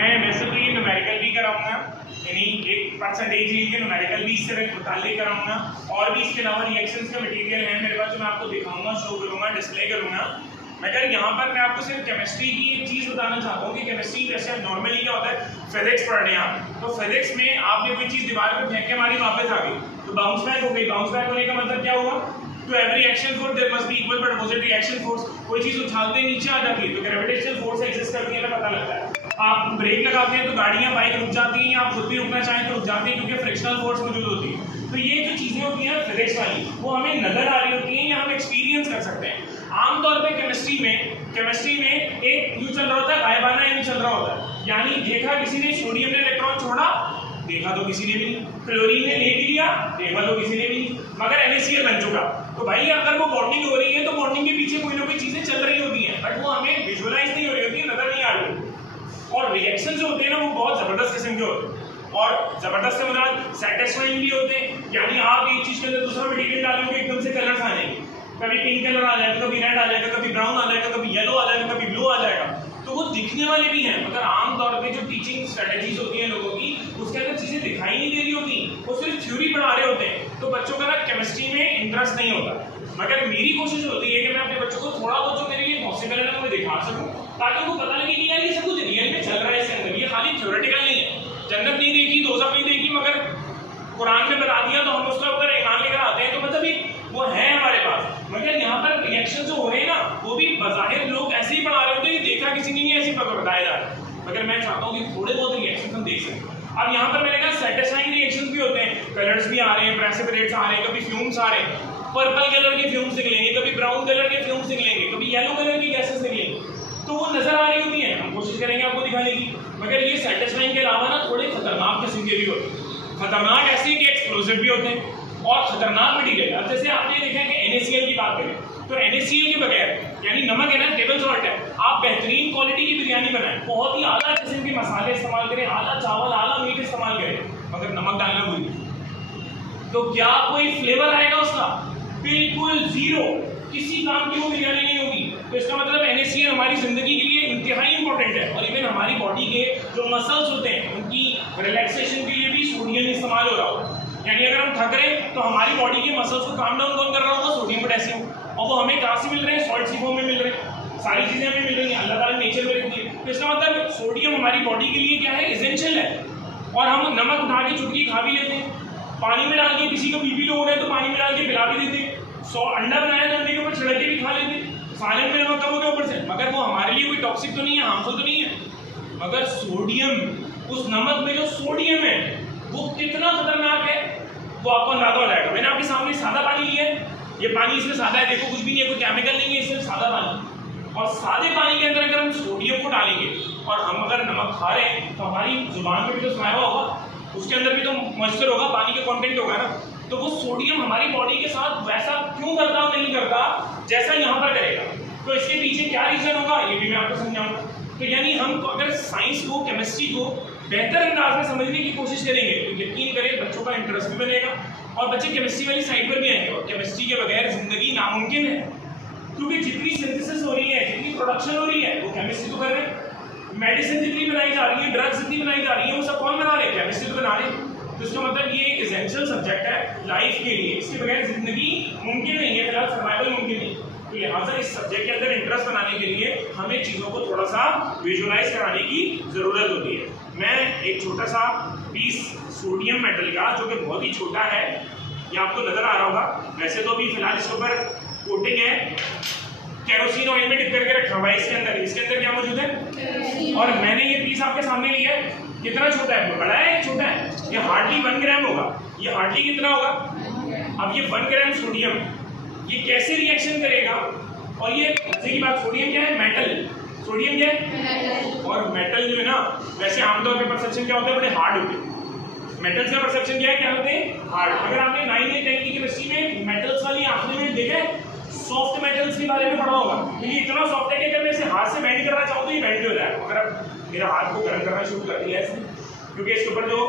मैं वैसे तो ये न्यूमेरिकल भी कराऊंगा, यानी एक परसेंटेज के न्यूमेरिकल भी इससे मुताल्लिक कराऊंगा, और भी इसके अलावा रिएक्शंस का मटेरियल है मेरे पास जो मैं आपको दिखाऊंगा, शो करूंगा, डिस्प्ले करूंगा। मगर यहाँ पर मैं आपको सिर्फ केमिस्ट्री की एक चीज़ बताना चाहता हूँ कि केमिस्ट्री जैसे नॉर्मली क्या होता है, फिजिक्स पढ़ रहे हैं आप, तो फिजिक्स में आपने कोई चीज़ दीवार पर फेंक के मारी, वापस आ गई तो बाउंस बैक हो गई। बाउंस बैक होने का मतलब क्या हुआ, तो every action force there must be equal but opposite reaction force. कोई चीज़ उछालते नीचे आ जाती है तो ग्रेविटेशनल फोर्स एग्जिस्ट करती है, पता लगता है। आप ब्रेक लगाते हैं तो गाड़ियाँ बाइक रुक जाती हैं, आप खुद भी रुकना चाहें तो रुक जाती हैं क्योंकि फ्रिक्शनल फोर्स मौजूद होती है। तो ये जो चीज़ें होती हैं फिजिक्स वाली, वो हमें नजर आ रही होती हैं या हम एक्सपीरियंस कर सकते हैं। आमतौर पे केमिस्ट्री में एक यूं चल रहा होता है, गायबाना यूं चल रहा होता है, यानी देखा किसी ने सोडियम ने इलेक्ट्रॉन छोड़ा, देखा तो किसी ने भी नहीं, क्लोरीन ने ले भी लिया, देखा तो किसी ने भी नहीं, मगर NaCl बन चुका। तो भाई अगर वो बॉन्डिंग हो रही है तो बॉन्डिंग के पीछे कोई ना कोई चीजें चल रही होती हैं, बट वो हमें विजुअलाइज नहीं हो रही होती, नजर नहीं आ रही होती। और रिएक्शन जो होते हैं ना वो बहुत जबरदस्त किस्म के होते हैं, और जबरदस्त से मतलब सेटिस्फाइंग भी होते हैं। यानी आप एक चीज के अंदर दूसरा मटेरियल डालोगे एकदम से कलर्स आ जाएंगे, कभी पिंक कलर आ जाएगा, कभी रेड आ जाएगा, कभी ब्राउन आ जाएगा, कभी येलो आ जाएगा, कभी ब्लू आ जाएगा। तो वो दिखने वाले भी हैं, मगर आमतौर पे जो टीचिंग स्ट्रेटेजीज होती हैं लोगों की, उसके अंदर चीजें दिखाई नहीं दे रही होती, वो सिर्फ थ्योरी पढ़ा रहे होते हैं। तो बच्चों का ना केमिस्ट्री में इंटरेस्ट नहीं होता। मगर मेरी कोशिश होती है कि मैं अपने बच्चों को थोड़ा बहुत जो मेरे लिए पॉसिबल है ना मैं दिखा सकूं, ताकि उनको पता लगे कि यार ये सब कुछ रियल में चल रहा है इसके अंदर, ये खाली थ्योरेटिकल नहीं है। जन्नत नहीं देखी, दोज़ख नहीं देखी, मगर कुरान में बता दिया तो हम उसका ऊपर ईमान लेकर आते हैं, तो मतलब एक वो है हमारे पास। मगर यहाँ पर रिएक्शन जो हो रहे हैं ना, वो भी बज़ाहिर लोग ऐसे ही पढ़ा रहे होते हैं, देखा किसी ने नहीं ऐसे बताया जा रहा है। मगर मैं चाहता हूँ कि थोड़े बहुत रिएक्शन हम देख सकें। अब यहाँ पर मैंने कहा सेटिस्फाइंग रिएक्शन भी होते हैं, कलर्स भी आ रहे हैं, प्रेसिपिटेट्स आ रहे हैं, कभी फ्यूम्स आ रहे हैं, पर्पल कलर के फ्यूम्स निकलेंगे, कभी ब्राउन कलर के फ्यूम्स निकलेंगे, कभी येलो कलर की गैसेस निकलेंगी, तो वो नजर आ रही होती है। हम कोशिश करेंगे आपको दिखाने की, मगर ये सेटिस्फाइंग के अलावा ना थोड़े खतरनाक किस्म के भी होते हैं। खतरनाक ऐसे कि एक्सप्लोसिव भी होते हैं और खतरनाक मटीरियल। अब जैसे आपने देखा कि NaCl की बात करें तो NaCl के बगैर, यानी नमक है ना, टेबल सॉल्ट है, आप बेहतरीन क्वालिटी की बिरयानी बनाएं, बहुत ही आला किस्म के मसाले इस्तेमाल करें, आला चावल, आला मीट इस्तेमाल करें, मगर नमक डालना भूल गए तो क्या कोई फ्लेवर आएगा उसका? बिल्कुल जीरो, किसी काम की वो बिरयानी नहीं होगी। तो इसका मतलब NaCl हमारी जिंदगी के लिए इंतहाई इंपॉर्टेंट है, और इवन हमारी बॉडी के जो मसल्स होते हैं उनकी रिलैक्सेशन के लिए भी सोडियम इस्तेमाल हो रहा होगा। यानी अगर हम थक रहे हैं तो हमारी बॉडी के मसल्स को काम डाउन कौन कर रहा होगा? Sodium potassium. और वो हमें कहाँ से मिल रहे हैं? सॉल्ट की फॉर्म में मिल रहे हैं, सारी चीजें हमें मिल रही हैं, अल्लाह ताला ने नेचर में रखी है। तो इसका मतलब सोडियम हमारी बॉडी के लिए क्या है? एसेंशियल है। और हम नमक उठा के चुटकी खा भी लेते हैं, पानी में डाल के, किसी को बीपी लो हो गया तो पानी में डाल के पिला भी देते हैं, अंडा बनाया तो अंडे के ऊपर छिड़क के भी खा लेते हैं, सालन में नमक कम हो गया ऊपर से, मगर वो हमारे लिए कोई टॉक्सिक तो नहीं है, हार्मफुल तो नहीं है। मगर सोडियम, उस नमक में जो सोडियम है वो कितना खतरनाक है वो आपको अंदाजा हो जाएगा। मैंने आपके सामने सादा पानी लिया है, ये पानी इसमें सादा है, देखो कुछ भी नहीं है, कोई केमिकल नहीं है, सिर्फ सादा पानी। और सादे पानी के अंदर अगर हम सोडियम को डालेंगे और हम अगर नमक खा रहे हैं तो हमारी जुबान पे भी तो स्लाइवा होगा, उसके अंदर भी तो मॉइस्चर होगा, पानी का कंटेंट होगा ना, तो वो सोडियम हमारी बॉडी के साथ वैसा क्यों करता नहीं करता जैसा यहाँ पर करेगा। तो इसके पीछे क्या रीजन होगा ये भी मैं आपको समझाऊंगा। तो यानी हम अगर साइंस को, केमिस्ट्री को बेहतर अंदाज में समझने की कोशिश करेंगे तो यकीन करें बच्चों का इंटरेस्ट भी बनेगा और बच्चे केमिस्ट्री वाली साइड पर भी आएंगे। और केमिस्ट्री के बगैर जिंदगी नामुमकिन है, क्योंकि जितनी सिंथेसिस हो रही है, जितनी प्रोडक्शन हो रही है वो केमिस्ट्री तो कर रहे हैं। मेडिसिन जितनी बनाई जा रही है, ड्रग्स जितनी बनाई जा रही है, वो सब कौन बना रहे हैं? केमिस्ट्री तो बना रहे हैं। तो इसका मतलब ये एक एसेंशियल सब्जेक्ट है लाइफ के लिए, इसके बगैर जिंदगी मुमकिन नहीं है, फिलहाल सर्वाइवल मुमकिन नहीं। तो लिहाजा इस सब्जेक्ट के अंदर इंटरेस्ट बनाने के लिए हमें चीज़ों को थोड़ा सा विजुअलाइज कराने की ज़रूरत होती है। मैं एक छोटा सा पीस सोडियम मेटल का, जो कि बहुत ही छोटा है, ये आपको नजर आ रहा होगा, वैसे तो अभी फिलहाल इसके ऊपर कोटिंग है, केरोसिन ऑयल में डिप करके रखा हुआ है। इसके अंदर क्या मौजूद है? और मैंने ये पीस आपके सामने लिया है, कितना छोटा है? बड़ा है, छोटा है? ये हार्डली 1 ग्राम होगा। ये हार्डली कितना होगा? अब ये 1 ग्राम सोडियम ये कैसे रिएक्शन करेगा? और ये मजे की बात, सोडियम क्या है? मेटल। सोडियम क्या है? और मेटल जो है ना, वैसे आमतौर पर परसेप्शन क्या होता है? बड़े हार्ड होते हैं। मेटल्स का परसेप्शन क्या है? क्या होते हैं? हार्ड। अगर आपने 9 या 10 की केमिस्ट्री में मेटल्स वाली आखिरी में देखा है, सॉफ्ट मेटल्स के बारे में पढ़ा होगा, ये इतना सॉफ्ट है कि अगर मैं इसे हाथ से बेंड करना चाहूँ तो ये बेंड हो जाएगा। अगर अब मेरा हाथ को गर्म करना शुरू कर दिया है, क्योंकि इसके ऊपर जो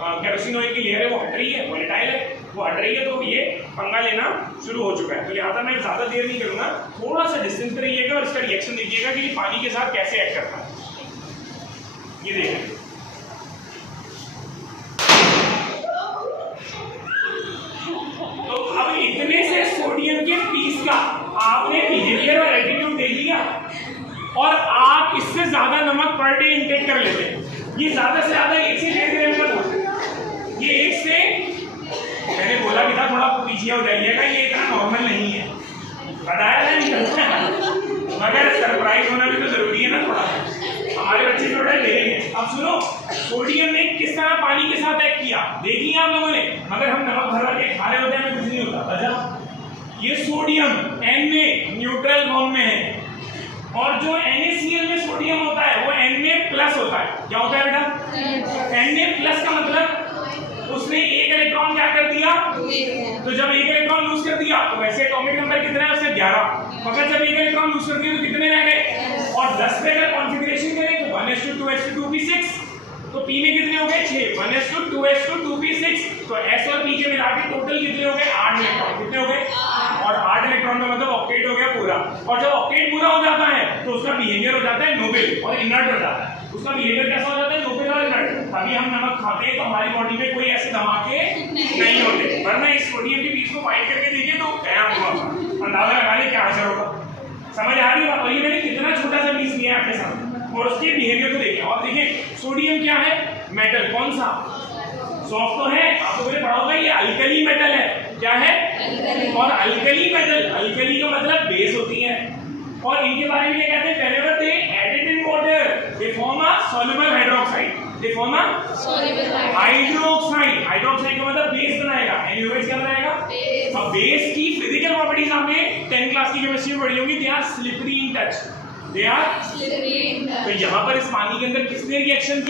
केरोसिन ऑयल की लेयर है वो हट रही है, वोलेटाइल है, वो हट रही है, तो ये पंगा लेना शुरू हो चुका है। तो लिहाजा मैं ज़्यादा देर नहीं करूँगा, थोड़ा सा डिस्टेंस पे रहिएगा और इसका रिएक्शन देखिएगा कि ये पानी के साथ कैसे एक्ट करता है। ये देखिए नमक पर डे इंटेक कर लेते हैं। ये ज्यादा से ज्यादा 1 से 1.5 ग्राम का होता है। ये 1 से, मैंने बोला भी था थोड़ा पीछे हो जाइएगा, ये इतना नॉर्मल नहीं है, बताया नहीं मगर सरप्राइज होना भी तो जरूरी है ना थोड़ा, हमारे बच्चे थोड़ा लेंगे। अब सुनो, सोडियम ने किस तरह पानी के साथ ऐड किया देख लिया आप लोगों ने, मगर हम नमक भर के खा रहे होते हैं, हमें कुछ नहीं होता। अच्छा, ये सोडियम Na न्यूट्रल फॉर्म में है, और जो NaCl में सोडियम होता है वो Na+ होता है। क्या होता है बेटा? Na+ का मतलब उसने एक इलेक्ट्रॉन क्या कर दिया, तो जब एक इलेक्ट्रॉन लूज कर दिया तो वैसे एटॉमिक नंबर कितना है उससे 11, मगर जब एक इलेक्ट्रॉन लूज कर दिया तो कितने रह गए, और 10 पे अगर कॉन्फ़िगरेशन करें तो 1:2:2p6, तो p में कितने हो गए 6, 1:2:2p6, तो s और p के मिला के टोटल कितने हो गए 8 इलेक्ट्रॉन, कितने हो गए, और 8 इलेक्ट्रॉन का मतलब ऑक्टेट हो गया पूरा। और जब ऑक्टेट पूरा हो जाता है तो उसका बिहेवियर हो जाता है नोबल और इनर्ट हो जाता है। उसका बिहेवियर कैसा हो जाता है, नोबल और इनर्ट। तभी हम नमक खाते हैं तो हमारी बॉडी में कोई ऐसे धमाके नहीं होते, वरना इस सोडियम के बीच को फाइट करके देखिए तो क्या हुआ, अंदाजा लगा ले क्या असर होगा। समझ आ रही है? और ये मैंने कितना छोटा सा पीस लिया आपके सामने, और उसके बिहेवियर को देखिए। और देखिए सोडियम क्या है, मेटल, कौन सा, सॉफ्ट तो है, आपको मैंने पढ़ा होगा, ये अल्कली मेटल है। क्या है? और अल्कली मेटल, अल्कली का मतलब बेस होती है, और इनके बारे में क्या कहते हैं, whenever they added in water they form a soluble hydroxide, they form a soluble hydroxide, hydroxide का मतलब बेस बनाएगा, NaOH क्या बनाएगा, अब बेस की फिजिकल प्रॉपर्टीज आपने 10th क्लास की केमिस्ट्री में पढ़ी होंगी, they are slippery in touch, they are slippery in touch। तो यहाँ पर इस पानी के अंदर किसने रिएक्शन किया,